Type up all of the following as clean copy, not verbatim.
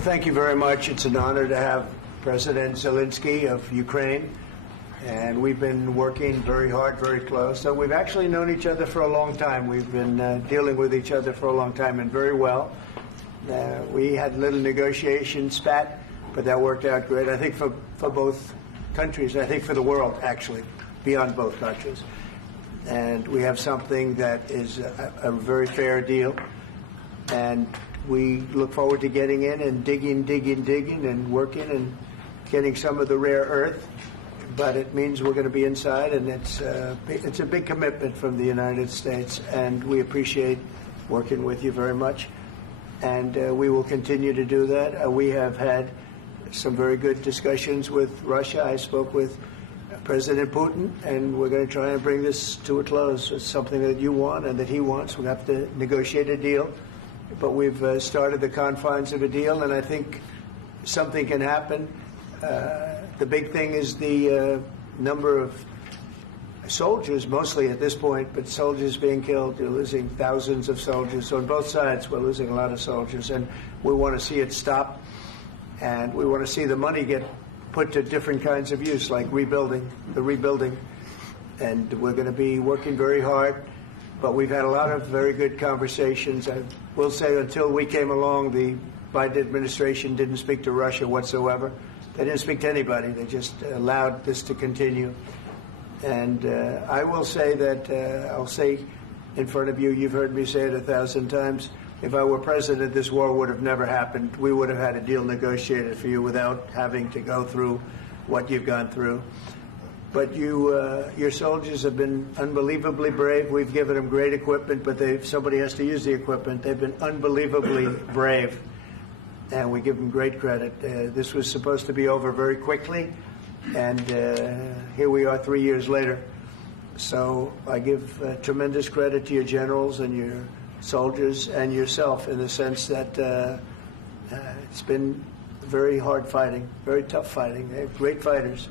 Well, thank you very much. It's an honor to have President Zelensky of Ukraine, and we've been working very hard, very close. So we've actually known each other for a long time. We've been dealing with each other for a long time, and very well. We had a little negotiation spat, but that worked out great, I think, for both countries, I think for the world, actually, beyond both countries. And we have something that is a very fair deal, and we look forward to getting in and digging and working and getting some of the rare earth. But it means we're going to be inside, and it's a big commitment from the United States, and we appreciate working with you very much. And we will continue to do that. We have had some very good discussions with Russia. I spoke with President Putin, and we're going to try and bring this to a close. It's something that you want and that he wants. We have to negotiate a deal. But we've started the confines of a deal, and I think something can happen. The big thing is the number of soldiers, mostly at this point, but soldiers being killed. You're losing thousands of soldiers. On both sides, we're losing a lot of soldiers, and we want to see it stop, and we want to see the money get put to different kinds of use, like rebuilding, and we're going to be working very hard. But we've had a lot of very good conversations. I will say until we came along, the Biden administration didn't speak to Russia whatsoever. They didn't speak to anybody. They just allowed this to continue. And I will say that, I'll say in front of you, you've heard me say it 1,000 times, if I were president, this war would have never happened. We would have had a deal negotiated for you without having to go through what you've gone through. But your soldiers have been unbelievably brave. We've given them great equipment, but somebody has to use the equipment. They've been unbelievably brave, and we give them great credit. This was supposed to be over very quickly, and here we are 3 years later. So I give tremendous credit to your generals and your soldiers and yourself in the sense that it's been very hard fighting, very tough fighting. They're great fighters.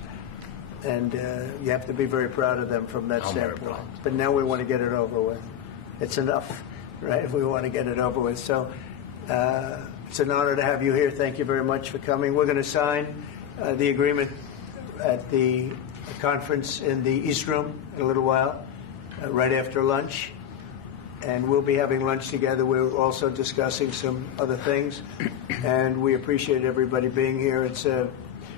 And you have to be very proud of them from that standpoint. But now we want to get it over with. It's enough, right? We want to get it over with. So it's an honor to have you here. Thank you very much for coming. We're going to sign the agreement at the conference in the East Room in a little while, right after lunch. And we'll be having lunch together. We're also discussing some other things. And we appreciate everybody being here. It's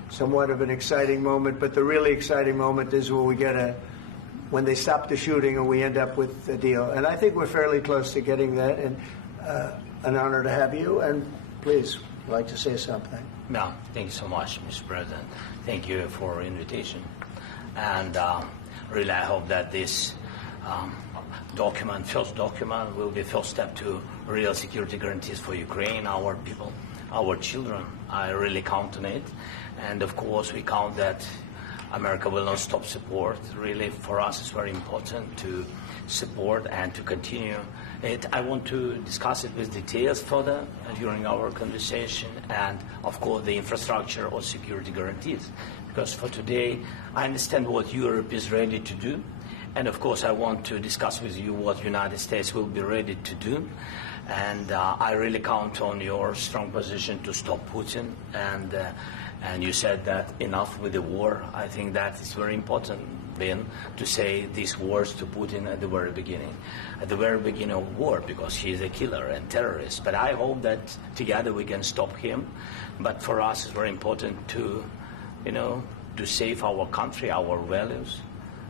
somewhat of an exciting moment, but the really exciting moment is when they stop the shooting and we end up with a deal. And I think we're fairly close to getting that, and an honor to have you. And please, I'd like to say something. No, thank you so much, Mr. President. Thank you for the invitation. And really, I hope that this first document, will be first step to real security guarantees for Ukraine, our people, our children. I really count on it. And of course, we count that America will not stop support. Really, for us, it's very important to support and to continue it. I want to discuss it with details further during our conversation, and of course, the infrastructure or security guarantees. Because for today, I understand what Europe is ready to do, and of course, I want to discuss with you what the United States will be ready to do. And I really count on your strong position to stop Putin. And you said that enough with the war. I think that is very important, Ben, to say these words to Putin at the very beginning of war, because he is a killer and terrorist. But I hope that together we can stop him. But for us, it's very important to, to save our country, our values,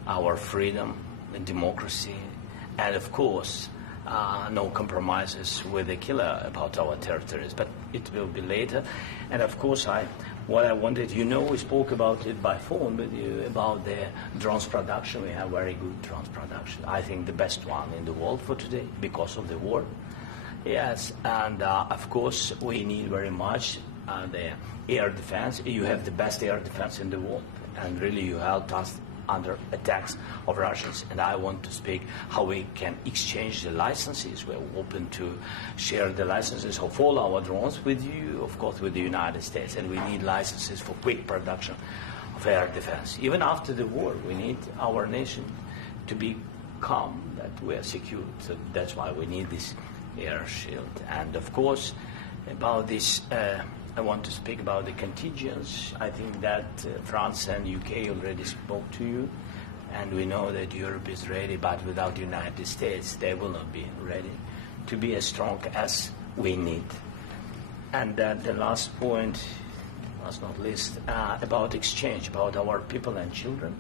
our freedom and democracy, and of course, no compromises with the killer about our territories, but it will be later. And of course, what I wanted, we spoke about it by phone with you, about the drones production. We have very good drones production. I think the best one in the world for today because of the war. Yes, and of course, we need very much the air defense. You have the best air defense in the world, and really you helped us under attacks of Russians. And I want to speak how we can exchange the licenses. We're open to share the licenses of all our drones with you, of course, with the United States. And we need licenses for quick production of air defense. Even after the war, we need our nation to be calm, that we are secure. So that's why we need this air shield. And of course, about this I want to speak about the contingents. I think that France and UK already spoke to you, and we know that Europe is ready, but without the United States, they will not be ready to be as strong as we need. And the last point, last not least, about exchange, about our people and children.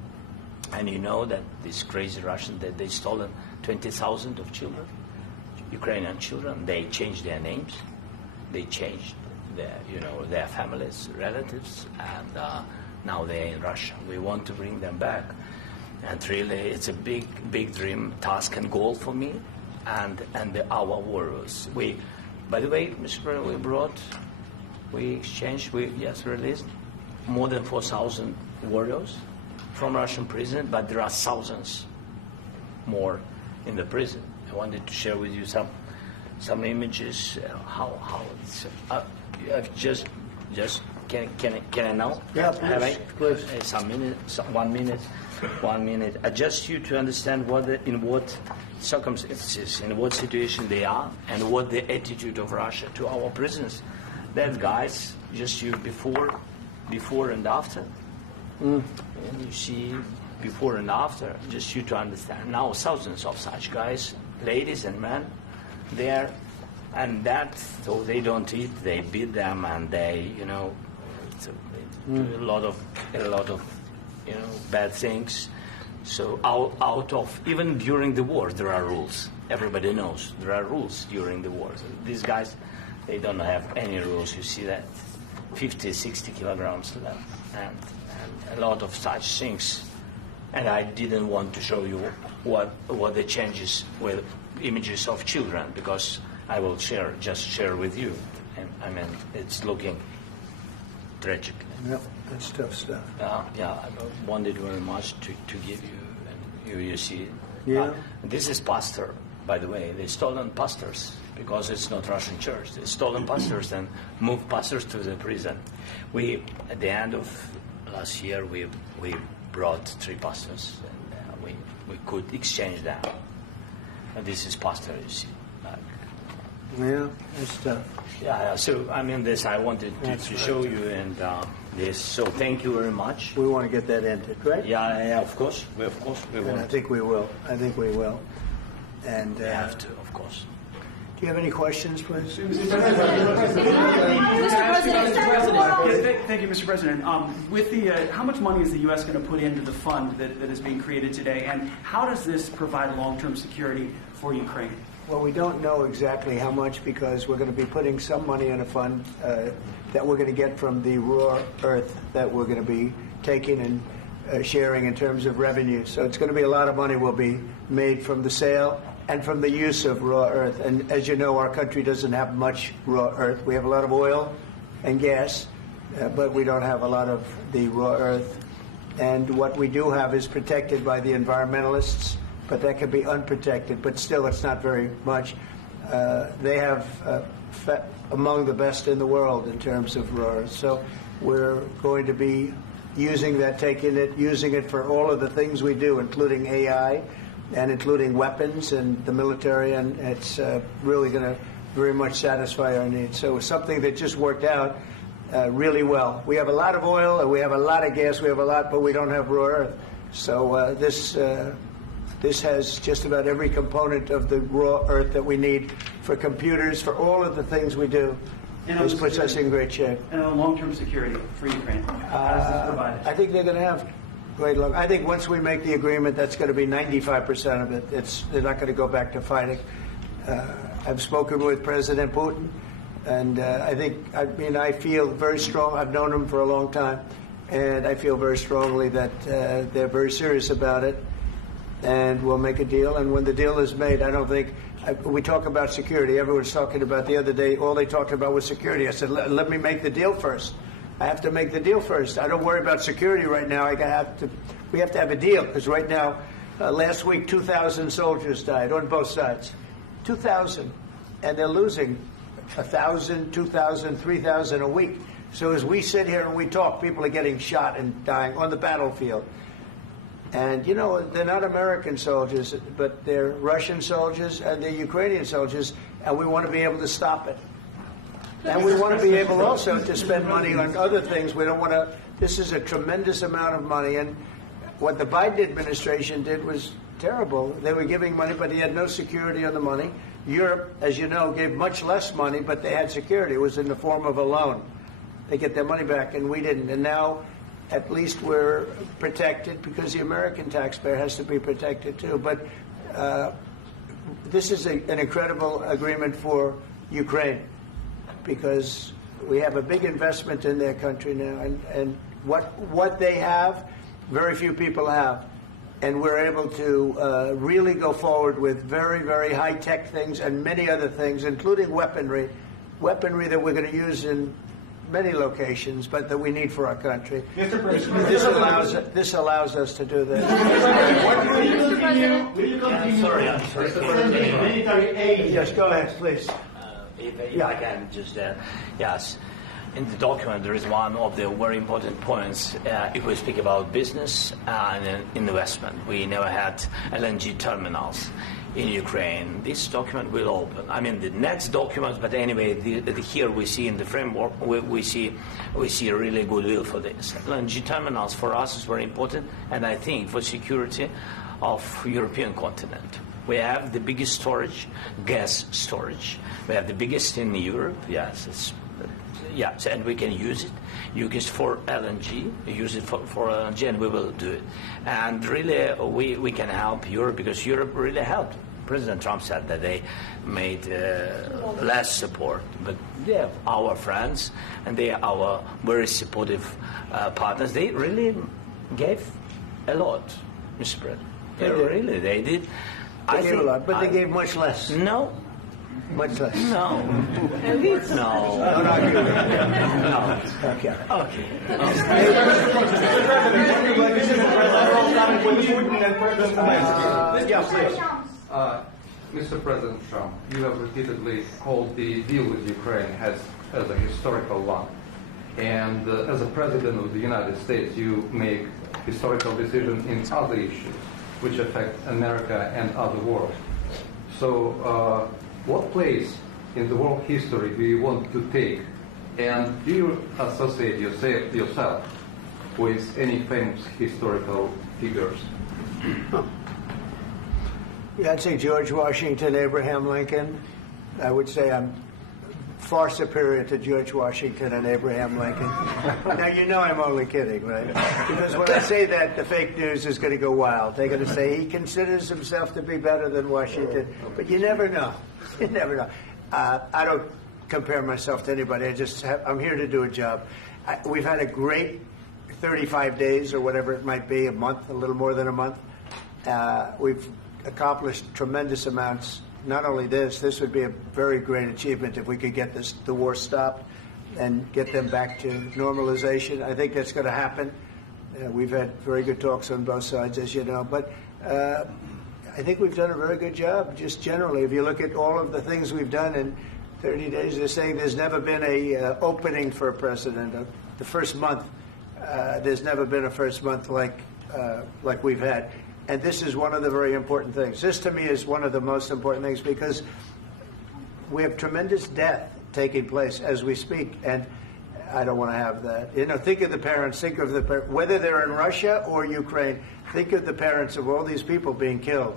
And you know that these crazy Russians, that they stolen 20,000 of children, Ukrainian children. They changed their names, they changed their families, relatives, and now they're in Russia. We want to bring them back, and really, it's a big dream, task, and goal for me, and our warriors. By the way, Mr. President, we released more than 4,000 warriors from Russian prison, but there are thousands more in the prison. I wanted to share with you some images. How it's just can I now? Yeah, please. Some minutes, 1 minute, 1 minute. Just you to understand in what circumstances, in what situation they are, and what the attitude of Russia to our prisoners. That guys, just you before and after. And you see before and after, just you to understand. Now thousands of such guys, ladies and men, there, and that, so they don't eat, they beat them, and they, do a lot of bad things. So out of, even during the war, there are rules. Everybody knows there are rules during the war. So these guys, they don't have any rules. You see that 50, 60 kilograms left, and a lot of such things. And I didn't want to show you what the changes with images of children, because I will just share with you. And I mean, it's looking tragic. Yep, that's tough stuff. I wanted very much to give you, and you see. Yeah. This is pastor, by the way. They stolen pastors because it's not Russian church. They stolen pastors and moved pastors to the prison. At the end of last year, we brought 3 pastors, and we could exchange them. And this is pastor, you see. Yeah, that's tough. Yeah. So I mean, this I wanted to show you, and this. So thank you very much. We want to get that ended, right? Yeah. Of course. We And want. I think we will. And We have to, of course. do you have any questions, please? Mr. President, thank you, Mr. President. With how much money is the U.S. going to put into the fund that is being created today, and how does this provide long-term security for Ukraine? Well, we don't know exactly how much, because we're going to be putting some money in a fund that we're going to get from the raw earth that we're going to be taking and sharing in terms of revenue. So it's going to be a lot of money will be made from the sale and from the use of raw earth. And as you know, our country doesn't have much raw earth. We have a lot of oil and gas, but we don't have a lot of the raw earth. And what we do have is protected by the environmentalists, but that can be unprotected. But still, it's not very much. They have among the best in the world in terms of raw earth. So we're going to be using that, using it for all of the things we do, including AI and including weapons and the military, and it's really going to very much satisfy our needs. So it's something that just worked out really well. We have a lot of oil, and we have a lot of gas, we have a lot, but we don't have raw earth. So this has just about every component of the raw earth that we need for computers, for all of the things we do. This puts us in great shape. And on long-term security for Ukraine, how does this provide it? I think they're going to have great luck. I think once we make the agreement, that's going to be 95% of it. They're not going to go back to fighting. I've spoken with President Putin, and I feel very strong. I've known him for a long time, and I feel very strongly that they're very serious about it, and we'll make a deal. And when the deal is made, I don't think we talk about security. Everyone's talking about the other day. All they talked about was security. I said, let me make the deal first. I have to make the deal first. I don't worry about security right now. We have to have a deal, because right now, last week, 2,000 soldiers died on both sides. 2,000, and they're losing 1,000, 2,000, 3,000 a week. So as we sit here and we talk, people are getting shot and dying on the battlefield. And, they're not American soldiers, but they're Russian soldiers and they're Ukrainian soldiers, and we want to be able to stop it. And we want to be able also to spend money on other things. We don't want to. This is a tremendous amount of money, and what the Biden administration did was terrible. They were giving money, but he had no security on the money. Europe, as you know, gave much less money, but they had security. It was in the form of a loan. They get their money back, and we didn't. And now, at least we're protected because the American taxpayer has to be protected too. But this is an incredible agreement for Ukraine because we have a big investment in their country now, and what they have, very few people have. And we're able to really go forward with very, very high-tech things and many other things, including weaponry that we're going to use in many locations, but that we need for our country. Mr. President, This allows us to do that. will you continue I'm sorry. sending military aid? Yes, go ahead, please. If I can just, yes. In the document, there is one of the very important points. If we speak about business and investment, we never had LNG terminals in Ukraine. This document will open. I mean, the next document, but anyway, here we see in the framework, we see a really goodwill for this. LNG terminals for us is very important, and I think for security of European continent. We have the biggest storage, gas storage. We have the biggest in Europe. Yes, and we can use it. Use it for LNG. Use it for LNG, and we will do it. And really, we can help Europe because Europe really helped. President Trump said that they made less support, but they are our friends and they are our very supportive partners. They really gave a lot, Mr. President. They did. They gave a lot, but they gave much less. No. Much less. No. No. Don't argue with me. No. Okay. Okay. Mr. President Trump, you have repeatedly called the deal with Ukraine as a historical one. And as a President of the United States, you make historical decisions in other issues which affect America and other world. So what place in the world history do you want to take? And do you associate yourself with any famous historical figures? Yeah, I'd say George Washington, Abraham Lincoln. I would say I'm far superior to George Washington and Abraham Lincoln. Now, you know I'm only kidding, right? Because when I say that, the fake news is going to go wild. They're going to say he considers himself to be better than Washington. But you never know. You never know. I don't compare myself to anybody. I'm here to do a job. We've had a great 35 days or whatever it might be, a month, a little more than a month. We've accomplished tremendous amounts. Not only this would be a very great achievement if we could get the war stopped and get them back to normalization. I think that's going to happen. We've had very good talks on both sides, as you know. But I think we've done a very good job, just generally. If you look at all of the things we've done in 30 days, they're saying there's never been a opening for a president. The first month, there's never been a first month like we've had. And this is one of the very important things. This, to me, is one of the most important things because we have tremendous death taking place as we speak, and I don't want to have that. You know, think of the parents, whether they're in Russia or Ukraine, think of the parents of all these people being killed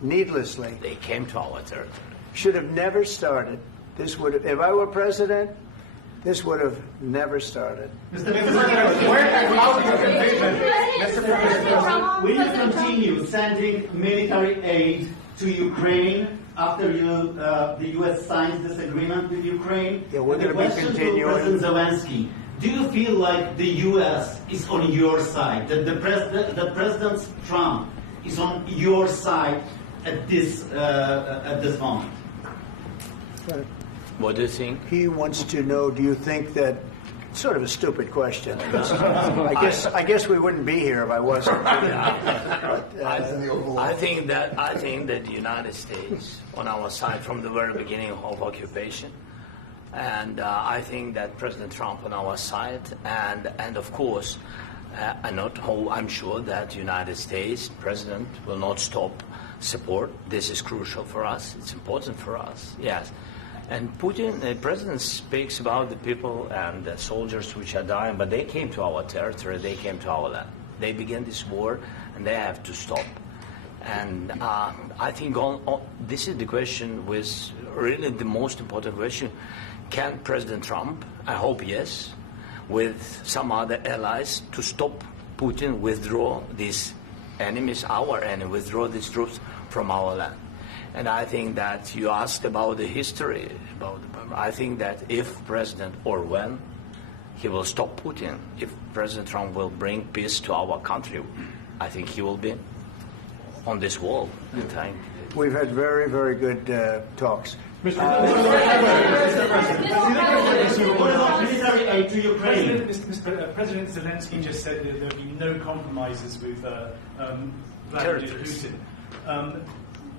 needlessly. They came to our territory. Should have never started. This would have, if I were president, this would have never started. Mr. President, where and how is your conviction? Mr. President, will you continue sending military aid to Ukraine after the U.S. signs this agreement with Ukraine? Yeah, we're going to be continuing. To President Zelensky, do you feel like the U.S. is on your side, that the President Trump is on your side at this moment? What do you think? He wants to know, do you think that, sort of a stupid question. I guess we wouldn't be here if I wasn't. I think that the United States on our side from the very beginning of occupation, and I think that President Trump on our side, and of course, I'm sure that the United States President will not stop support. This is crucial for us. It's important for us. Yes. And Putin, the president speaks about the people and the soldiers which are dying, but they came to our territory, they came to our land. They began this war, and they have to stop. And I think this is the question, with really the most important question. Can President Trump, I hope yes, with some other allies, to stop Putin, withdraw these enemies, our enemy, withdraw these troops from our land? And I think that you asked about the history. I think that if President, or when, he will stop Putin, if President Trump will bring peace to our country, I think he will be on this wall in time. We've had very, very good talks. What about military aid to Ukraine? President Zelensky just said that there will be no compromises with Vladimir Putin.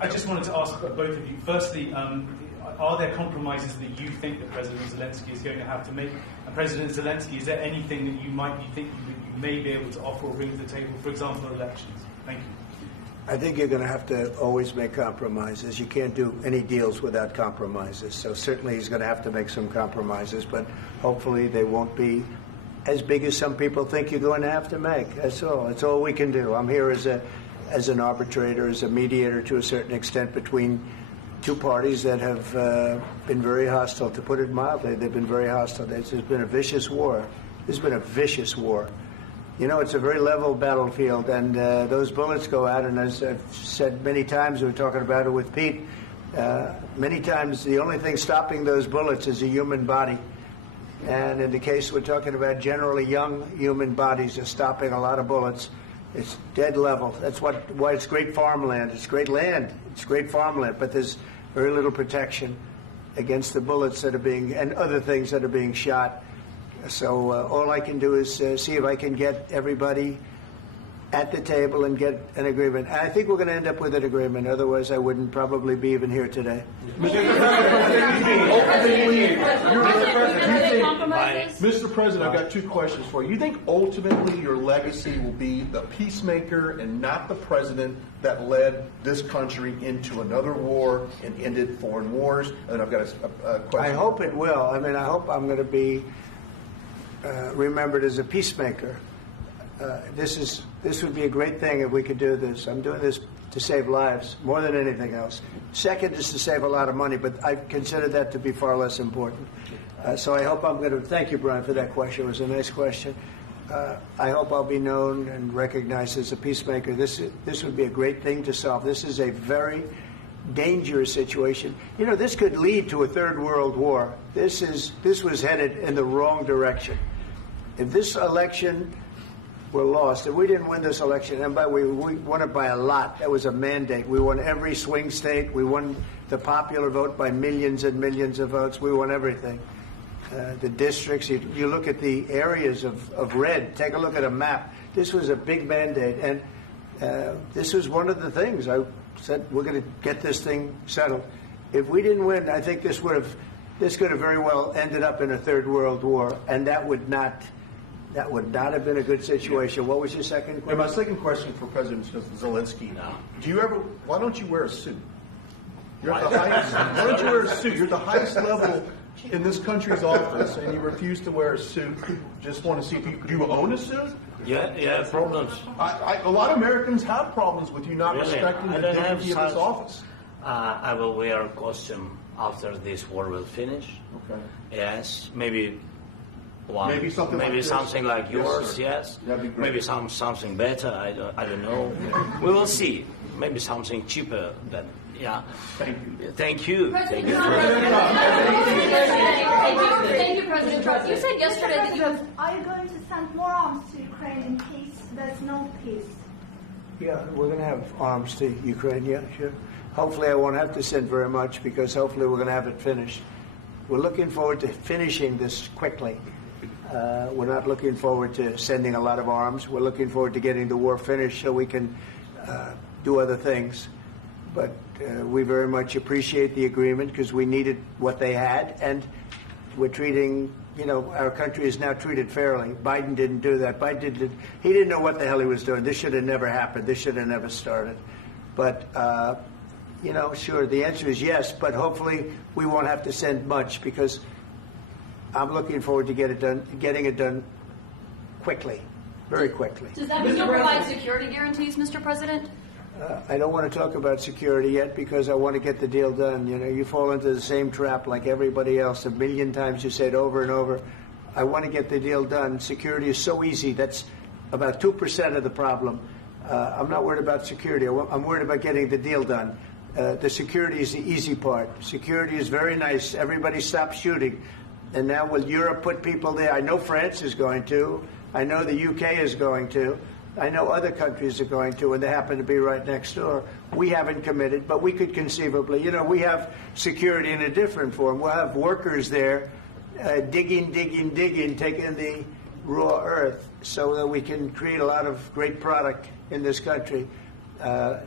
I just wanted to ask both of you, firstly, are there compromises that you think that President Zelensky is going to have to make? And President Zelensky, is there anything that you might be thinking that you may be able to offer or bring to the table, for example, elections? Thank you. I think you're going to have to always make compromises. You can't do any deals without compromises. So certainly he's going to have to make some compromises, but hopefully they won't be as big as some people think you're going to have to make. That's all. That's all we can do. I'm here as an arbitrator, as a mediator to a certain extent between two parties that have been very hostile. To put it mildly, they've been very hostile. There's been a vicious war. There's been a vicious war. You know, it's a very level battlefield, and those bullets go out, and as I've said many times, we were talking about it with Pete, many times the only thing stopping those bullets is a human body. And in the case we're talking about, generally young human bodies are stopping a lot of bullets. It's dead level. That's why it's great farmland. It's great land. It's great farmland, but there's very little protection against the bullets that are being, and other things that are being shot. So all I can do is see if I can get everybody at the table and get an agreement. And I think we're going to end up with an agreement. Otherwise, I wouldn't probably be even here today. Mr. President, I've got two questions for you. You think ultimately your legacy will be the peacemaker and not the president that led this country into another war and ended foreign wars? And I've got a question. I hope it will. I mean, I hope I'm going to be remembered as a peacemaker. This would be a great thing if we could do this. I'm doing this to save lives more than anything else. Second is to save a lot of money, but I consider that to be far less important. So I hope I'm going to, thank you, Brian, for that question. It was a nice question. I hope I'll be known and recognized as a peacemaker. This would be a great thing to solve. This is a very dangerous situation. You know, this could lead to a third world war. This was headed in the wrong direction. If this election were lost, if we didn't win this election, and we won it by a lot, that was a mandate. We won every swing state. We won the popular vote by millions and millions of votes. We won everything. The districts, you look at the areas of red, take a look at a map. This was a big mandate, and this was one of the things. I said, we're going to get this thing settled. If we didn't win, I think this could have very well ended up in a third world war, and that would not have been a good situation. What was your second question? And my second question for President Zelensky. Why don't you wear a suit? You're at the highest, why don't you wear a suit? You're at the highest level in this country's office, and you refuse to wear a suit. Just want to see if do you own a suit? Yeah, problems. A lot of Americans have problems with you not respecting the dignity of this office. I will wear a costume after this war will finish. Okay. Yes, maybe one. Maybe something like yours. sir. Yes. That'd be great. Maybe something better. I don't know. We will see. Maybe something cheaper than. Yeah. Thank you. Thank you. President Trump. Thank you, President Trump. You said yesterday that you have. Are you going to send more arms to Ukraine in case there's no peace? Yeah, we're going to have arms to Ukraine, yeah, sure. Hopefully I won't have to send very much, because hopefully we're going to have it finished. We're looking forward to finishing this quickly. We're not looking forward to sending a lot of arms. We're looking forward to getting the war finished so we can do other things. But we very much appreciate the agreement, because we needed what they had, and we're treating, our country is now treated fairly. Biden didn't do that. He didn't know what the hell he was doing. This should have never happened. This should have never started. But, Sure, the answer is yes, but hopefully we won't have to send much because I'm looking forward to getting it done quickly, very quickly. Does that mean you'll provide security guarantees, Mr. President? I don't want to talk about security yet because I want to get the deal done. You fall into the same trap like everybody else. 1,000,000 times you say it over and over. I want to get the deal done. Security is so easy. That's about 2% of the problem. I'm not worried about security. I'm worried about getting the deal done. The security is the easy part. Security is very nice. Everybody stops shooting. And now will Europe put people there? I know France is going to. I know the UK is going to. I know other countries are going to, and they happen to be right next door. We haven't committed, but we could conceivably. We have security in a different form. We'll have workers there digging, taking the raw earth so that we can create a lot of great product in this country.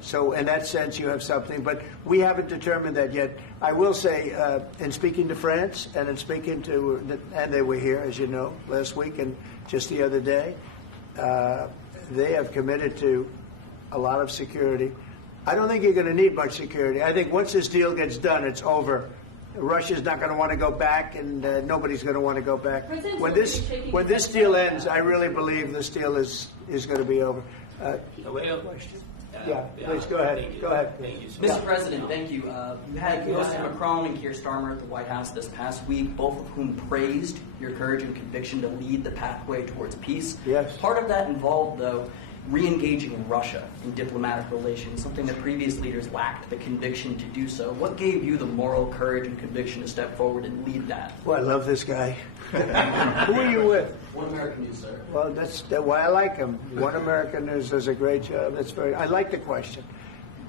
So in that sense, you have something. But we haven't determined that yet. I will say, in speaking to France and in speaking to, and they were here, as you know, last week and just the other day, they have committed to a lot of security. I don't think you're going to need much security. I think once this deal gets done, it's over. Russia's not going to want to go back, and nobody's going to want to go back. When this deal ends, I really believe this deal is going to be over. Question? Yeah, please go ahead. Go ahead. Thank you, Mr. President, thank you. You had Mr. Macron and Keir Starmer at the White House this past week, both of whom praised your courage and conviction to lead the pathway towards peace. Yes. Part of that involved, though, re-engaging Russia in diplomatic relations, something that previous leaders lacked the conviction to do so. What gave you the moral courage and conviction to step forward and lead that? Well, I love this guy. Who are you with? One American News, sir. Well, that's why I like him. One American News does a great job. I like the question.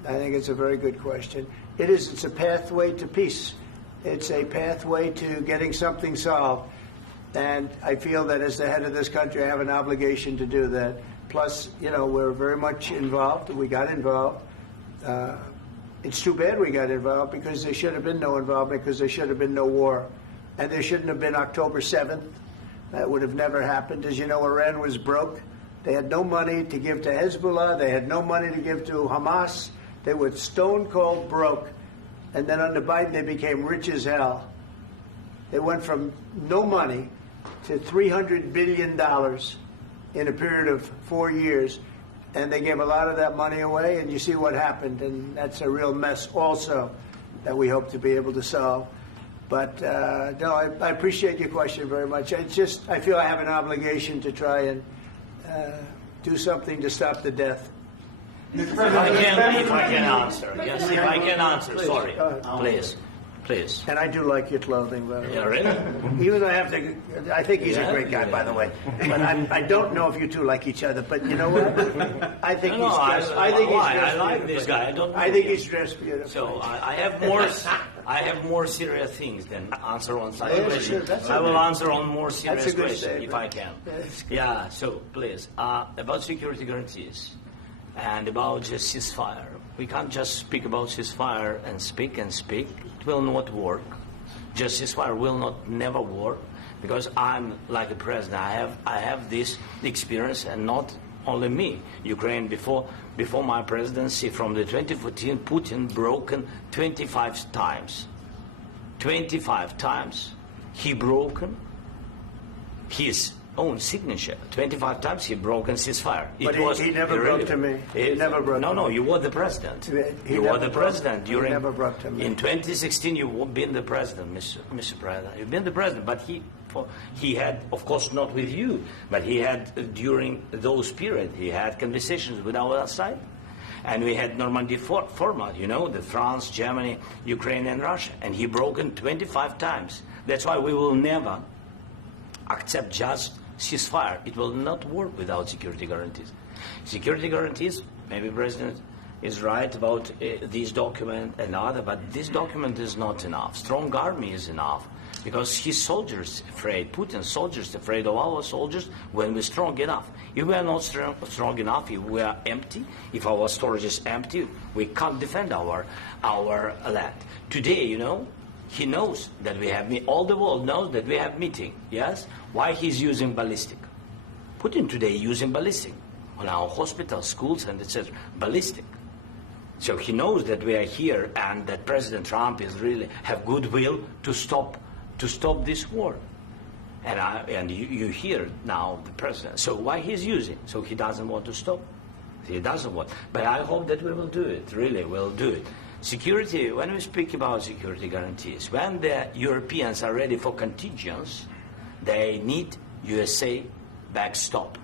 I think it's a very good question. It's a pathway to peace. It's a pathway to getting something solved. And I feel that as the head of this country, I have an obligation to do that. Plus, we're very much involved. We got involved. It's too bad we got involved because there should have been no involvement because there should have been no war. And there shouldn't have been October 7th. That would have never happened. As you know, Iran was broke. They had no money to give to Hezbollah. They had no money to give to Hamas. They were stone cold broke. And then under Biden, they became rich as hell. They went from no money to $300 billion in a period of 4 years. And they gave a lot of that money away, and you see what happened. And that's a real mess also that we hope to be able to solve. But no, I appreciate your question very much. I feel I have an obligation to try and do something to stop the death. If I can answer. Yes, if I can answer. Sorry. Please. And I do like your clothing, by the way. Yeah, really? Even though I think he's a great guy, by the way. But I don't know if you two like each other. But you know what? I think he's dressed. I like this guy. I think he's dressed beautiful. So I have more serious things than answer on such question. Sure, I will answer on more serious questions statement. if I can. Yeah. So please, about security guarantees and about just ceasefire. We can't just speak about ceasefire and speak. It will not work. Just ceasefire will never work because I'm like a president. I have this experience, and not only me. Ukraine before my presidency, from the 2014, Putin broken 25 times. 25 times he broken his own signature. 25 times he broken ceasefire. But he never broke to me. He never broke to me. No, you were the president. You were the president during. He never broke to me. In 2016, you've been the president, Mr. President. You've been the president, but he had, of course, not with you, but he had during those periods. He had conversations with our side, and we had Normandy format. The France, Germany, Ukraine, and Russia, and he broken 25 times. That's why we will never accept just ceasefire. It will not work without security guarantees. Security guarantees, maybe President is right about this document and other, but this document is not enough. Strong army is enough because his soldiers afraid, Putin's soldiers afraid of our soldiers when we're strong enough. If we are not strong enough, if we are empty, if our storage is empty, we can't defend our land. Today, he knows that we have all the world knows that we have meeting. Yes? Why he's using ballistic? Putin today using ballistic on our hospitals, schools, and etc. Ballistic. So he knows that we are here and that President Trump is really have goodwill to stop this war. And you hear now the president. So why he's using? So he doesn't want to stop. He doesn't want. But I hope that we will do it. Really, we'll do it. Security. When we speak about security guarantees, when the Europeans are ready for contingents, they need USA backstop.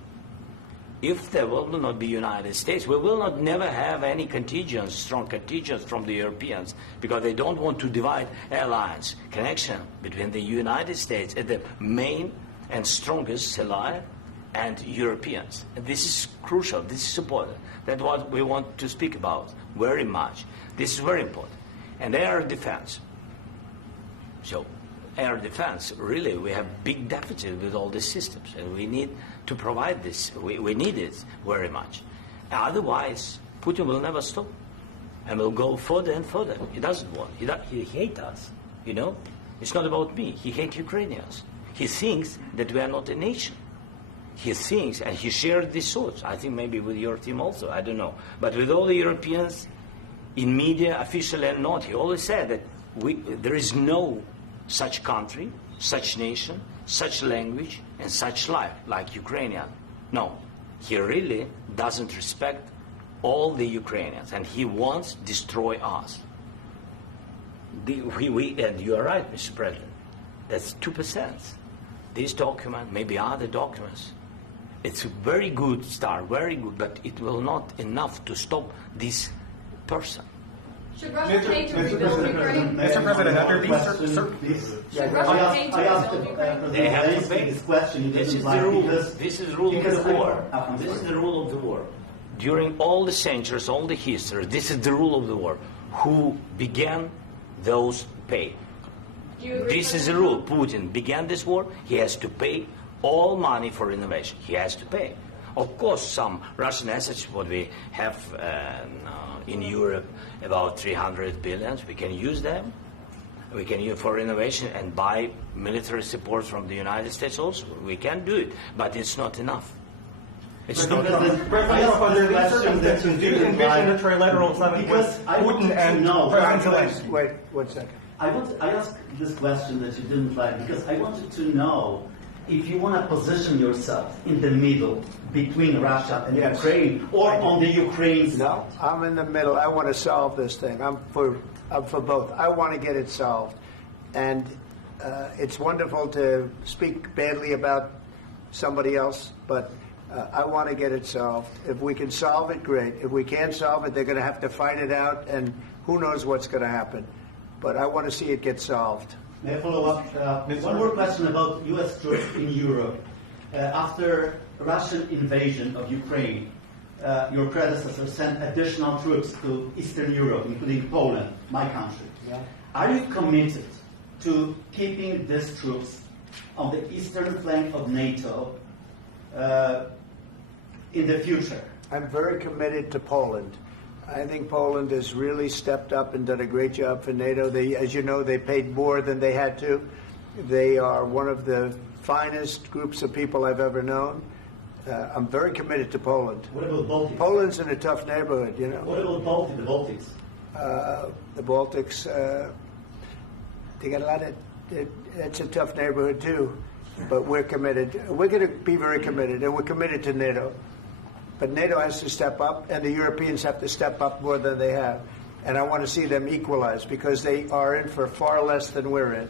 If there will not be United States, we will not never have any contingents, strong contingents from the Europeans, because they don't want to divide alliance connection between the United States and the main and strongest ally and Europeans. And this is crucial. This is important. That's what we want to speak about very much. This is very important. And air defense. So air defense, really, we have big deficit with all these systems, and we need to provide this. We need it very much. Otherwise, Putin will never stop, and will go further and further. He doesn't want. He hates us. You know, it's not about me. He hates Ukrainians. He thinks that we are not a nation. He thinks, and he shared these thoughts. I think maybe with your team also. I don't know, but with all the Europeans, in media, officially and not, he always said that there is no such country, such nation, such language, and such life like Ukrainian. No, he really doesn't respect all the Ukrainians, and he wants to destroy us. And you are right, Mr. President. That's 2%. This document, maybe other documents, it's a very good start, very good, but it will not enough to stop this person. Should Russia pay to rebuild Ukraine? Mr. President, under these Should Russia pay to rebuild Ukraine? They have to pay. This question. This is the rule. This is the rule of the war. This is the rule of the war. During all the centuries, all the history, this is the rule of the war. Who began, those pay. Do you agree This with is the that? rule. Putin began this war. He has to pay all money for innovation. He has to pay. Of course, some Russian assets, what we have in Europe, about 300 billion, we can use them. We can use for innovation and buy military support from the United States also. We can do it, but it's not enough. It's not enough. President, under these circumstances, do you envision a trilateral summit with Putin and President Zelensky? Wait 1 second. I asked this question that you didn't like because I wanted to know if you want to position yourself in the middle between Russia and Yes. Ukraine, or on the Ukraine's. No, I'm in the middle. I want to solve this thing. I'm for both. I want to get it solved. And it's wonderful to speak badly about somebody else, but I want to get it solved. If we can solve it, great. If we can't solve it, they're going to have to fight it out, and who knows what's going to happen. But I want to see it get solved. May I follow up? One more question about U.S. troops in Europe. After Russian invasion of Ukraine, your predecessor sent additional troops to Eastern Europe, including Poland, my country. Yeah. Are you committed to keeping these troops on the eastern flank of NATO in the future? I'm very committed to Poland. I think Poland has really stepped up and done a great job for NATO. They, as you know, they paid more than they had to. They are one of the finest groups of people I've ever known. I'm very committed to Poland. What about Baltics? Poland's in a tough neighborhood, you know. What about the Baltics? The Baltics, they got a lot of. It's a tough neighborhood too, but we're committed. We're going to be very committed, and we're committed to NATO. But NATO has to step up, and the Europeans have to step up more than they have. And I want to see them equalize because they are in for far less than we're in,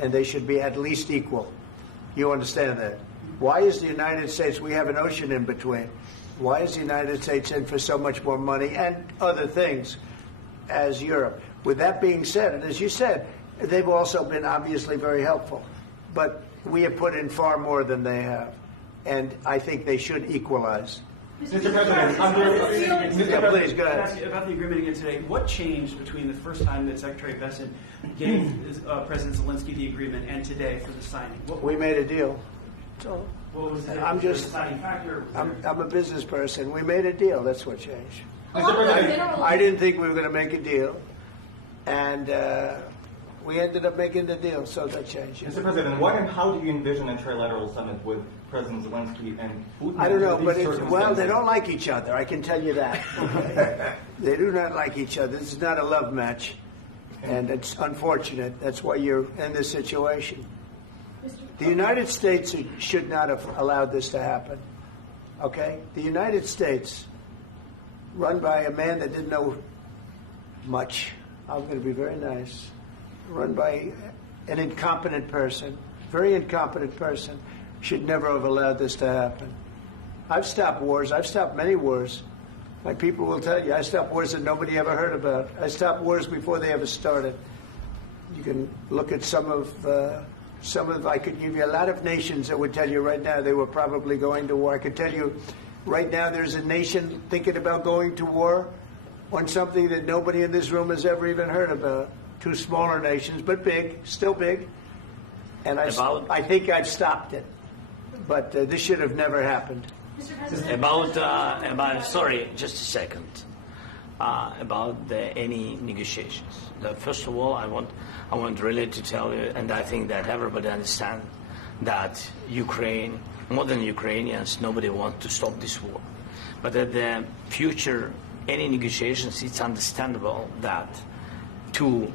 and they should be at least equal. You understand that? Why is the United States? We have an ocean in between. Why is the United States in for so much more money and other things as Europe? With that being said, and as you said, they've also been obviously very helpful. But we have put in far more than they have. And I think they should equalize. Mr. President, Please, go ahead. Ask you about the agreement again today. What changed between the first time that Secretary Bessent gave President Zelensky the agreement and today for the signing? We made a deal. So What was the I'm just, deciding factor? I'm a business person. We made a deal. That's what changed. Along with minerals. I didn't think we were going to make a deal. And We ended up making the deal, so that changed. Mr. President, what and how do you envision a trilateral summit with President Zelensky and Putin? I don't know, but these well, they circumstances? don't like each other. I can tell you that. They do not like each other. This is not a love match, and it's unfortunate. That's why you're in this situation. The United States should not have allowed this to happen. Okay? The United States, run by a man that didn't know much. I'm going to be very nice. Run by an incompetent person, very incompetent person, should never have allowed this to happen. I've stopped wars. I've stopped many wars. My people will tell you, I stopped wars that nobody ever heard about. I stopped wars before they ever started. You can look at some of, I could give you a lot of nations that would tell you right now they were probably going to war. I could tell you right now there's a nation thinking about going to war on something that nobody in this room has ever even heard about. Two smaller nations, but big, still big. And I think I've stopped it. But this should have never happened. Mr. President, Sorry, just a second. About any negotiations. First of all, I want really to tell you, and I think that everybody understands that Ukraine, more than Ukrainians, nobody wants to stop this war. But at the future, any negotiations, it's understandable that two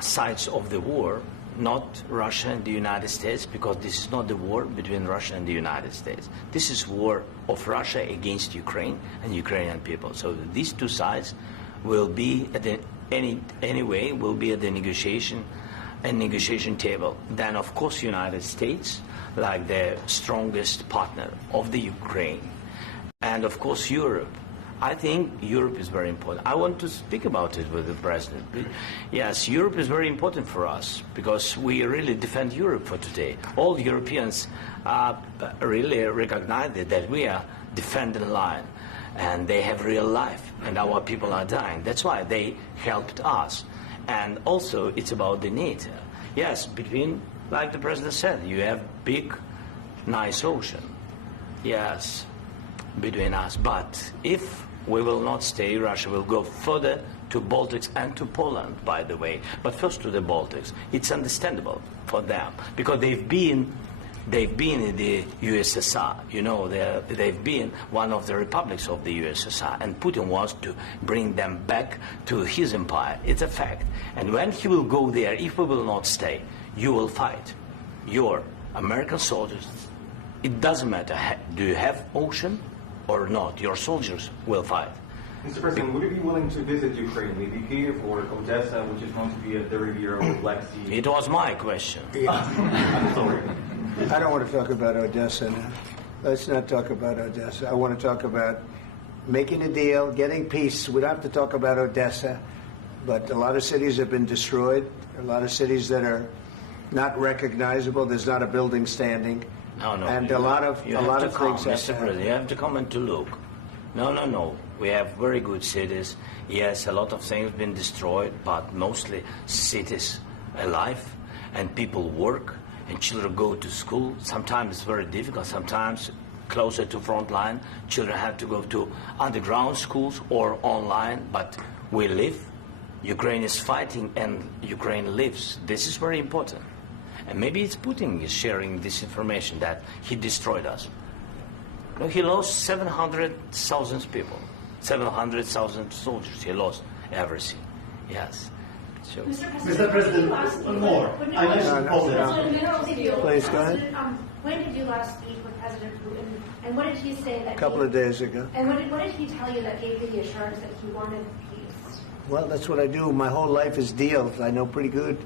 sides of the war, not Russia and the United States, because this is not the war between Russia and the United States. This is war of Russia against Ukraine and Ukrainian people. So these two sides will be at the will be at the negotiation table. Then, of course, United States, like the strongest partner of the Ukraine, and of course Europe. I think Europe is very important. I want to speak about it with the president. Yes, Europe is very important for us because we really defend Europe for today. All Europeans really recognize that we are defending line, and they have real life, and our people are dying. That's why they helped us. And also, it's about the NATO. Yes, between, like the president said, you have big, nice ocean. Yes, between us. But if we will not stay, Russia will go further to Baltics and to Poland, by the way. But first to the Baltics. It's understandable for them because they've been in the USSR. You know, they've been one of the republics of the USSR, and Putin wants to bring them back to his empire. It's a fact. And when he will go there, if we will not stay, you will fight. Your American soldiers, it doesn't matter, do you have ocean or not, your soldiers will fight. Mr. President, would you be willing to visit Ukraine, maybe Kyiv or Odessa, which is going to be at the riviera of the Black Sea? It was my question. I'm sorry. I don't want to talk about Odessa now. Let's not talk about Odessa. I want to talk about making a deal, getting peace. We don't have to talk about Odessa, but a lot of cities have been destroyed. A lot of cities that are not recognizable. There's not a building standing. No. And a lot of things. Mr. President, you have to come and to look. No. We have very good cities. Yes, a lot of things have been destroyed, but mostly cities alive, and people work, and children go to school. Sometimes it's very difficult. Sometimes closer to front line, children have to go to underground schools or online. But we live. Ukraine is fighting, and Ukraine lives. This is very important. And maybe it's Putin is sharing this information that he destroyed us. No, he lost 700,000 people, 700,000 soldiers. He lost everything. Yes. So. Mr. President, one more. I mentioned Poland. Please, go ahead. When did you last speak with President Putin, and what did he say? A couple of days ago. And what did he tell you that gave you the assurance that he wanted peace? Well, that's what I do. My whole life is deals. I know pretty good.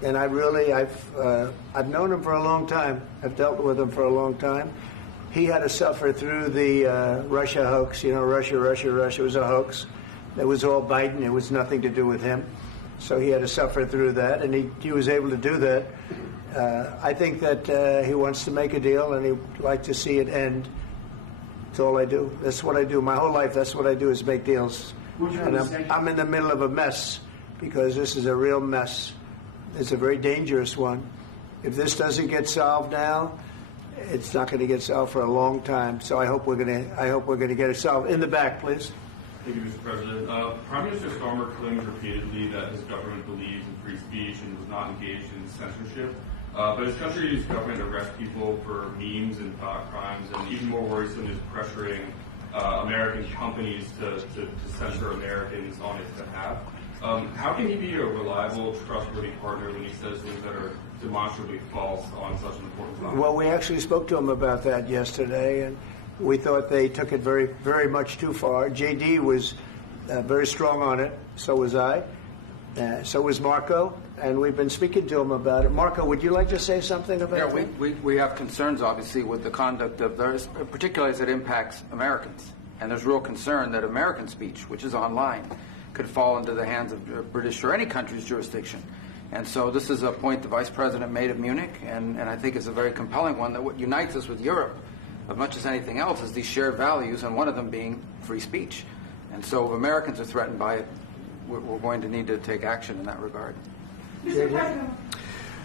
And I've known him for a long time. I've dealt with him for a long time. He had to suffer through the Russia hoax. You know, Russia was a hoax. It was all Biden. It was nothing to do with him. So he had to suffer through that, and he was able to do that. I think that he wants to make a deal, and he'd like to see it end. That's all I do. That's what I do. My whole life, that's what I do is make deals. And I'm in the middle of a mess because this is a real mess. It's a very dangerous one. If this doesn't get solved now, it's not going to get solved for a long time. So I hope we're going to get it solved. In the back, please. Thank you, Mr. President. Prime Minister Starmer claims repeatedly that his government believes in free speech and was not engaged in censorship. But his country's government arrests people for memes and thought crimes, and even more worrisome is pressuring American companies to censor Americans on its behalf. How can he be a reliable, trustworthy partner when he says things that are demonstrably false on such an important topic? Well, we actually spoke to him about that yesterday, and we thought they took it very, very much too far. JD was very strong on it. So was I. So was Marco. And we've been speaking to him about it. Marco, would you like to say something about that? Yeah, we have concerns, obviously, with the conduct of those, particularly as it impacts Americans. And there's real concern that American speech, which is online, could fall into the hands of British or any country's jurisdiction. And so this is a point the Vice President made at Munich, and I think it's a very compelling one, that what unites us with Europe, as much as anything else, is these shared values, and one of them being free speech. And so if Americans are threatened by it, we're going to need to take action in that regard. Mr. President.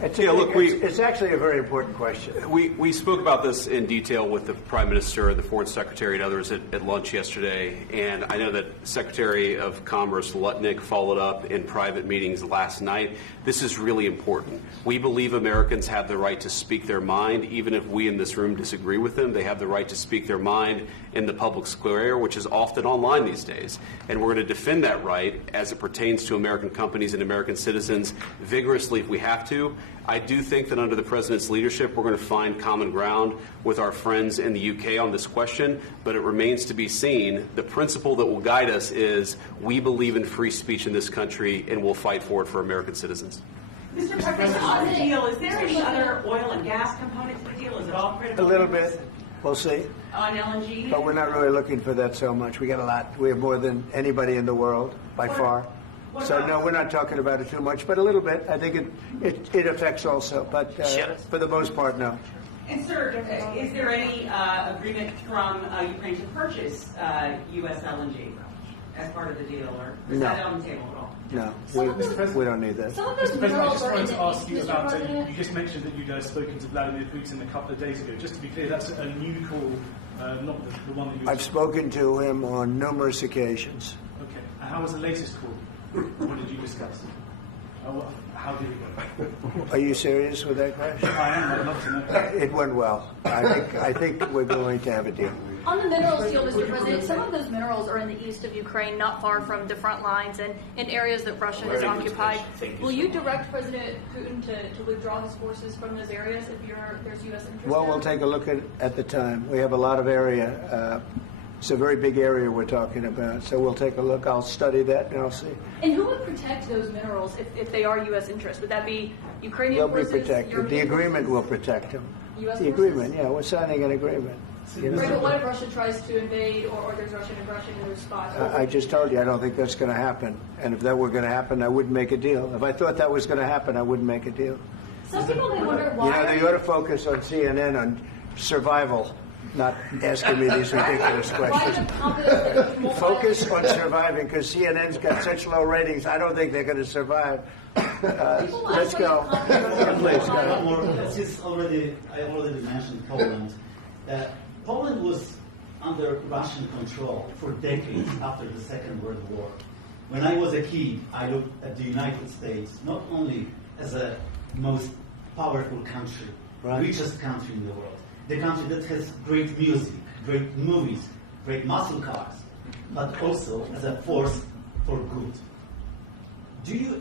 It's actually a very important question. We spoke about this in detail with the Prime Minister, the Foreign Secretary, and others at lunch yesterday. And I know that Secretary of Commerce Lutnick followed up in private meetings last night. This is really important. We believe Americans have the right to speak their mind, even if we in this room disagree with them. They have the right to speak their mind in the public square, which is often online these days. And we're going to defend that right as it pertains to American companies and American citizens vigorously if we have to. I do think that under the President's leadership, we're going to find common ground with our friends in the UK on this question, but it remains to be seen. The principle that will guide us is we believe in free speech in this country, and we'll fight for it for American citizens. Mr. President, on the deal, is there any other oil and gas component to the deal? Is it all critical? A little bit. We'll see. On LNG? But we're not really looking for that so much. We got a lot. We have more than anybody in the world, by far. So, no, we're not talking about it too much, but a little bit. I think it affects also, but for the most part, no. And, sir, is there any agreement from Ukraine to purchase U.S. LNG as part of the deal, or is that on the table at all? No, we don't need that. Mr. President, I just wanted to ask you about you just mentioned that you guys spoken to Vladimir Putin a couple of days ago. Just to be clear, that's a new call, not the one that you... I've spoken to him on numerous occasions. Okay. And how was the latest call? What did you discuss? How did it go? Are you serious with that question? I am. I'd love to know. It went well. I think we're going to have a deal. On the minerals deal, Mr. President, some of those minerals are in the east of Ukraine, not far from the front lines and in areas that Russia has occupied. Will you direct President Putin to withdraw his forces from those areas if there's U.S. interest? Well, we'll take a look at the time. We have a lot of area. It's a very big area we're talking about, so we'll take a look. I'll study that and I'll see. And who would protect those minerals if they are U.S. interests? Would that be Ukrainian forces? They'll be protected. The agreement will protect them. U.S. The agreement, yeah, we're signing an agreement. Right, but what if Russia tries to invade or there's Russian aggression in response? I just told you I don't think that's going to happen. And if that were going to happen, I wouldn't make a deal. If I thought that was going to happen, I wouldn't make a deal. Some people may wonder why. They ought to focus on CNN on survival, not asking me these ridiculous questions. Focus on surviving, because CNN's got such low ratings. I don't think they're going to survive. Let's go. Please, go. I already mentioned Poland. Poland was under Russian control for decades after the Second World War. When I was a kid, I looked at the United States not only as a most powerful country, richest country in the world, the country that has great music, great movies, great muscle cars, but also as a force for good.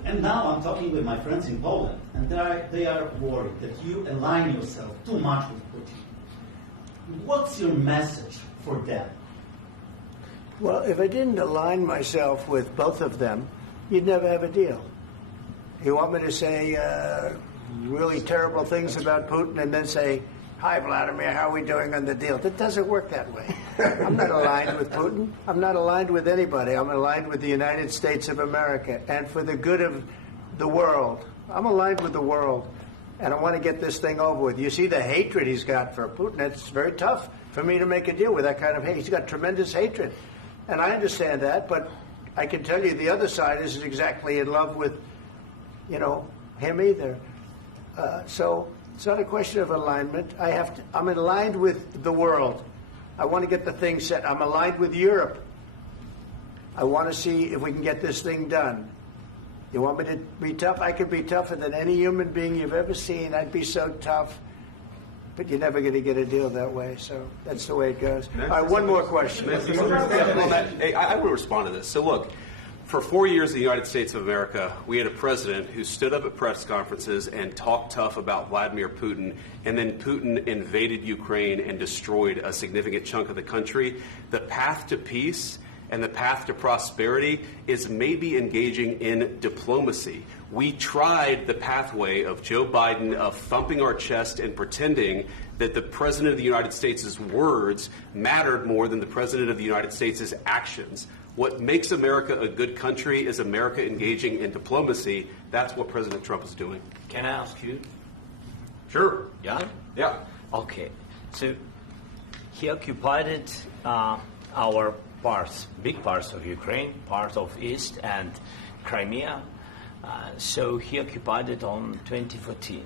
And now I'm talking with my friends in Poland, and they are worried that you align yourself too much with Putin. What's your message for them? Well, if I didn't align myself with both of them, you'd never have a deal. You want me to say really terrible things about Putin and then say, "Hi, Vladimir, how are we doing on the deal?" That doesn't work that way. I'm not aligned with Putin. I'm not aligned with anybody. I'm aligned with the United States of America and for the good of the world. I'm aligned with the world. And I want to get this thing over with. You see the hatred he's got for Putin. It's very tough for me to make a deal with that kind of hate. He's got tremendous hatred. And I understand that, but I can tell you the other side isn't exactly in love with, him either. So it's not a question of alignment. I'm aligned with the world. I want to get the thing set. I'm aligned with Europe. I want to see if we can get this thing done. You want me to be tough? I could be tougher than any human being you've ever seen. I'd be so tough. But you're never going to get a deal that way, so that's the way it goes. All right, one more question. Hey, I will respond to this. So look, for 4 years in the United States of America, we had a president who stood up at press conferences and talked tough about Vladimir Putin, and then Putin invaded Ukraine and destroyed a significant chunk of the country. The path to peace and the path to prosperity is maybe engaging in diplomacy. We tried the pathway of Joe Biden of thumping our chest and pretending that the President of the United States' words mattered more than the President of the United States' actions. What makes America a good country is America engaging in diplomacy. That's what President Trump is doing. Can I ask you? Sure. Yeah? Yeah. Okay. So he occupied our parts, big parts of Ukraine, part of East and Crimea. So he occupied it on 2014.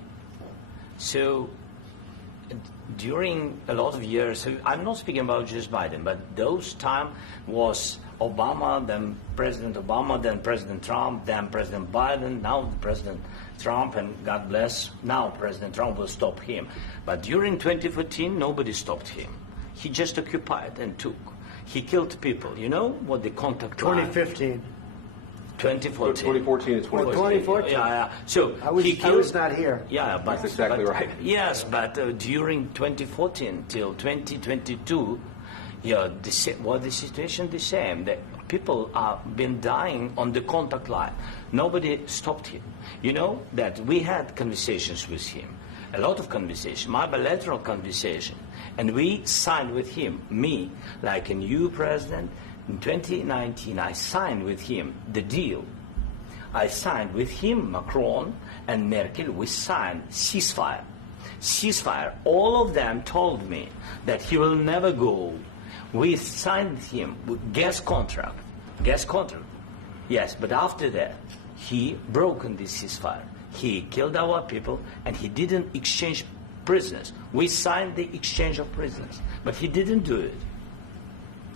So during a lot of years, so I'm not speaking about just Biden, but those time was Obama, then President Obama, then President Trump, then President Biden, now President Trump, and God bless, now President Trump will stop him. But during 2014, nobody stopped him. He just occupied and took. He killed people. You know what the contact line? 2015. 2014 and 2014. 2014. Yeah. So I was not here. Yeah, but that's exactly right. Yes, but during 2014 till 2022, yeah, the situation the same. The people have been dying on the contact line. Nobody stopped him. You know that we had conversations with him, a lot of conversation, my bilateral conversation, and we signed with him. Me, like a new president. In 2019, I signed with him the deal. I signed with him, Macron and Merkel, we signed ceasefire. Ceasefire. All of them told me that he will never go. We signed with him with gas contract. Gas contract. Yes, but after that, he broken this ceasefire. He killed our people and he didn't exchange prisoners. We signed the exchange of prisoners, but he didn't do it.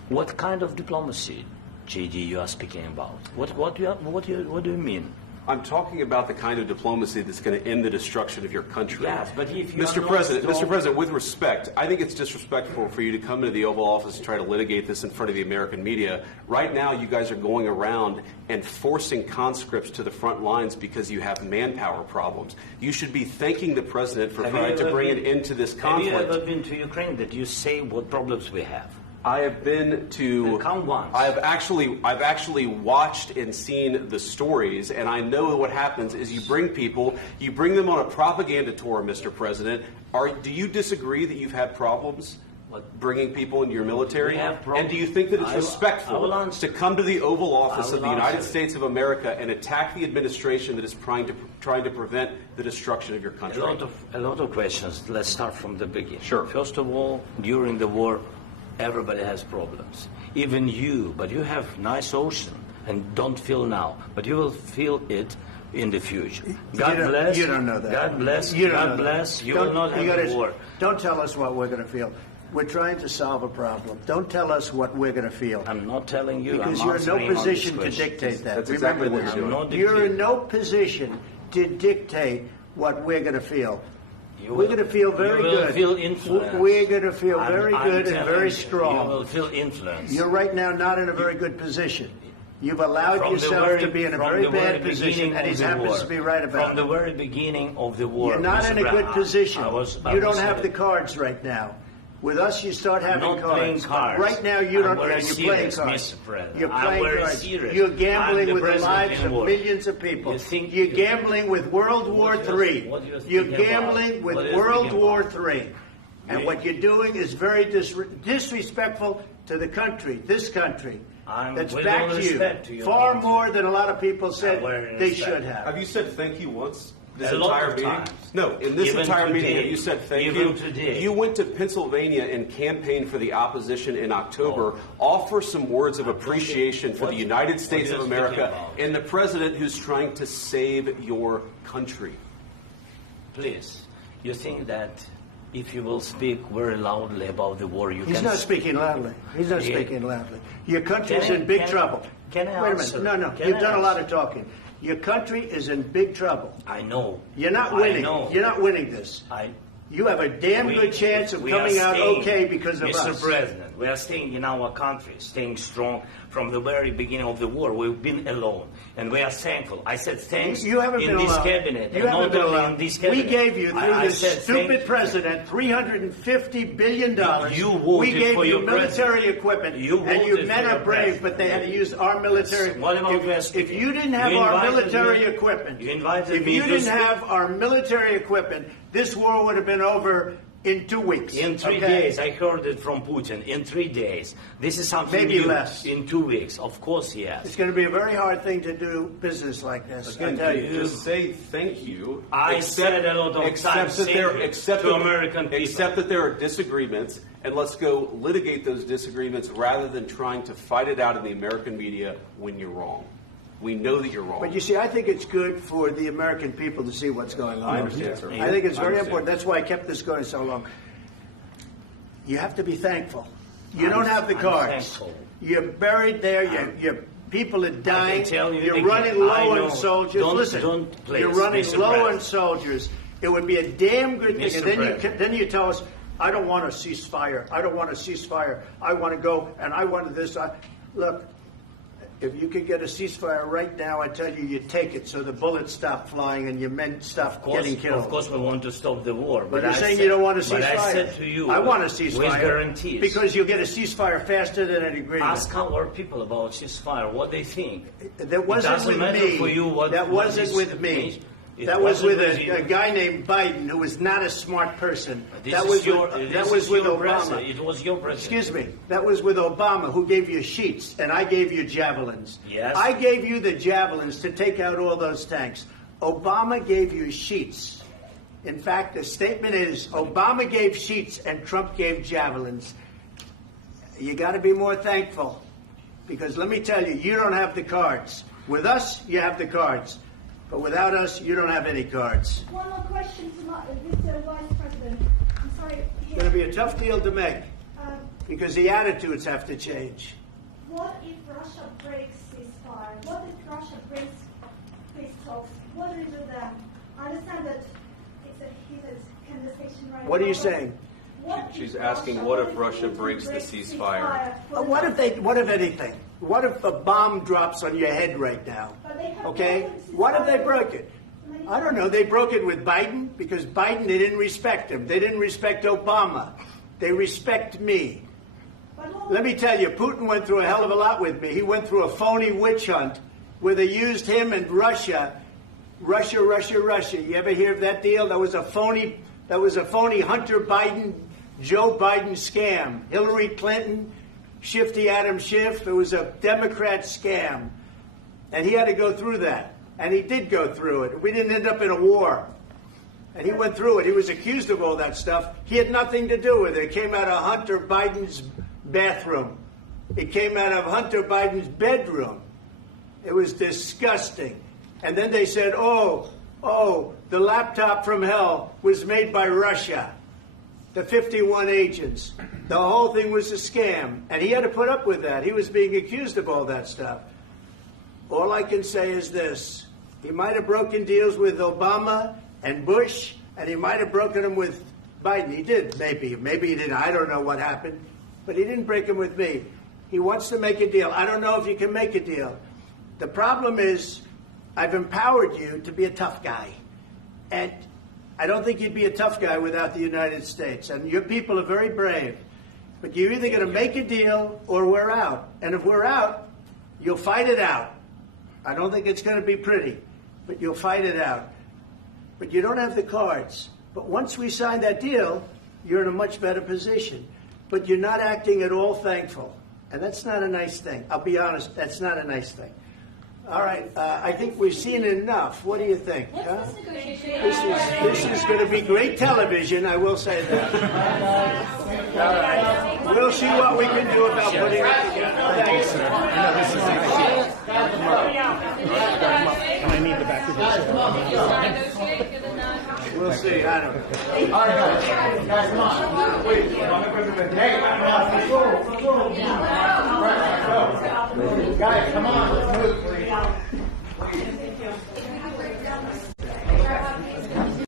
What kind of diplomacy, JD, you are speaking about? What do you mean? I'm talking about the kind of diplomacy that's going to end the destruction of your country. Yes, but if you Mr. President, with respect, I think it's disrespectful for you to come into the Oval Office and try to litigate this in front of the American media. Right now, you guys are going around and forcing conscripts to the front lines because you have manpower problems. You should be thanking the President for trying to bring an end to this conflict. Have you ever been to Ukraine that you say what problems we have? I have been to. Count once. I've actually watched and seen the stories, and I know what happens is you bring them on a propaganda tour, Mr. President. Do you disagree that you've had problems bringing people into your military? And do you think that it's respectful to come to the Oval Office of the United States of America and attack the administration that is trying to prevent the destruction of your country? A lot of questions. Let's start from the beginning. Sure. First of all, during the war, everybody has problems. Even you, but you have nice ocean and don't feel now, but you will feel it in the future. God bless. You don't know that. God bless. You don't God know bless. that. You will not have a war. Don't tell us what we're going to feel. We're trying to solve a problem. Don't tell us what we're going to feel. I'm not telling you. Because I'm you're in no answering position on to this question. dictate that. That's exactly Remember what you're this. doing. You're in no position to dictate what we're going to feel. We're going to feel very good. You will feel influence. We're going to feel very good and very strong. You will feel influence. You're right now not in a very good position. You've allowed yourself to be in a very bad position, and he happens to be right about it. From the very beginning of the war. You're not in a good position. You don't have the the cards right now. With us, you start having not playing cards. Right now, you don't. You're Playing cards. Mr. President. You're playing cards. Serious. You're gambling I'm with the president lives in of war. millions of people. You're gambling with World War III. You're gambling with World War III. And what you're doing is very disrespectful to the country, this country. That's backed you far more than a lot of people said they should have. Have you said thank you once? This A lot entire of meeting? times. No, in this Even entire meeting, today. have you said thank Even you? today. You went to Pennsylvania and campaigned for the opposition in October. Offer some words of appreciation for the United States of America and the president who's trying to save your country. Please, you think that if you will speak very loudly about the war, you He's can... not speaking loudly. He's not speaking loudly. Your country's in big trouble. Can I Wait a answer? minute. No. Can You've I done a lot answer? of talking. Your country is in big trouble. I know. You're not winning. I know. You're not winning this. You have a damn good chance of coming out okay because of us. Mr. President, we are staying in our country, staying strong from the very beginning of the war. We've been alone, and we are thankful. I said thanks You haven't in been this alone. cabinet. You and haven't not been only alone. in this We cabinet. gave you, through I this said stupid president, $350 billion. You voted we gave for you your military president. equipment, You and you voted men for are your brave, president. but they had to use our military. What about West? If you didn't have You our invited military me- equipment, You invited if me you to didn't speak. have our military equipment, this war would have been over in 2 weeks. In 3 days, I heard it from Putin. In 3 days, this is something Maybe new. less. In 2 weeks, of course, yes. It's going to be a very hard thing to do business like this. I Again, tell you. just say thank you. I said a lot of times that thank you to American people. Except that there are disagreements, and let's go litigate those disagreements rather than trying to fight it out in the American media when you're wrong. We know that you're wrong. But you see, I think it's good for the American people to see what's going on. I understand, sir. I think it's I very understand. important. That's why I kept this going so long. You have to be thankful. You don't have the I'm cards. thankful. You're buried there. Your people are dying. tell you You're again, running I low know. on soldiers. Don't- Listen, don't please, you're running Mr. low on President. soldiers. It would be a damn good thing. Mr. And then President. then you tell us, I don't want a ceasefire. I don't want a ceasefire. I want to go, and I want this. Look, if you could get a ceasefire right now, I tell you, you take it so the bullets stop flying and your men stop getting killed. Of course, we want to stop the war. But you're I saying said- you don't want a ceasefire. But I said to you, I want a with ceasefire. guarantees. Because you'll get a ceasefire faster than an agreement. Ask our people about ceasefire, what they think. That wasn't it doesn't with matter me. for you what that what wasn't is- with me. It That was wasn't with you. a guy named Biden, who was not a smart person. This That is was your- with, this that was is with your Obama. president. It was your president. Excuse me. That was with Obama, who gave you sheets, and I gave you javelins. Yes. I gave you the javelins to take out all those tanks. Obama gave you sheets. In fact, the statement is Obama gave sheets and Trump gave javelins. You got to be more thankful, because let me tell you, you don't have the cards. With us, you have the cards. But without us, you don't have any cards. One more question to Mr. Vice President. I'm sorry. It's going to be a tough deal to make, Um, because the attitudes have to change. What if Russia breaks ceasefire? What if Russia breaks peace talks? What do we do then? I understand that it's a heated conversation right now. What are you but saying? what if She's asking, what if Russia Putin breaks the ceasefire? What if anything? What if a bomb drops on your head right now? But they have Okay? broken ceasefire. What if they broke it? I don't know. They broke it with Biden because Biden, they didn't respect him. They didn't respect Obama. They respect me. Let me tell you, Putin went through a hell of a lot with me. He went through a phony witch hunt where they used him and Russia. Russia. You ever hear of that deal? That was a phony Hunter Biden, Joe Biden scam. Hillary Clinton, Shifty Adam Schiff. It was a Democrat scam. And he had to go through that. And he did go through it. We didn't end up in a war. And he went through it. He was accused of all that stuff. He had nothing to do with it. It came out of Hunter Biden's bathroom. It came out of Hunter Biden's bedroom. It was disgusting. And then they said, oh, the laptop from hell was made by Russia. The 51 agents. The whole thing was a scam. And he had to put up with that. He was being accused of all that stuff. All I can say is this. He might have broken deals with Obama and Bush, and he might have broken them with Biden. He did, maybe. Maybe he didn't. I don't know what happened. But he didn't break them with me. He wants to make a deal. I don't know if you can make a deal. The problem is I've empowered you to be a tough guy. And I don't think you'd be a tough guy without the United States. And your people are very brave. But you're either going to make a deal or we're out. And if we're out, you'll fight it out. I don't think it's going to be pretty, but you'll fight it out. But you don't have the cards. But once we sign that deal, you're in a much better position. But you're not acting at all thankful. And that's not a nice thing. I'll be honest, that's not a nice thing. All right, I think we've seen enough. What do you think? Huh? This is going to be great television, I will say that. All right. We'll see what we can do about putting it together. Thanks, sir. I need the back of this. We'll see. I don't know. All right, guys, come on. Wait, hey, Guys, come on, let's move.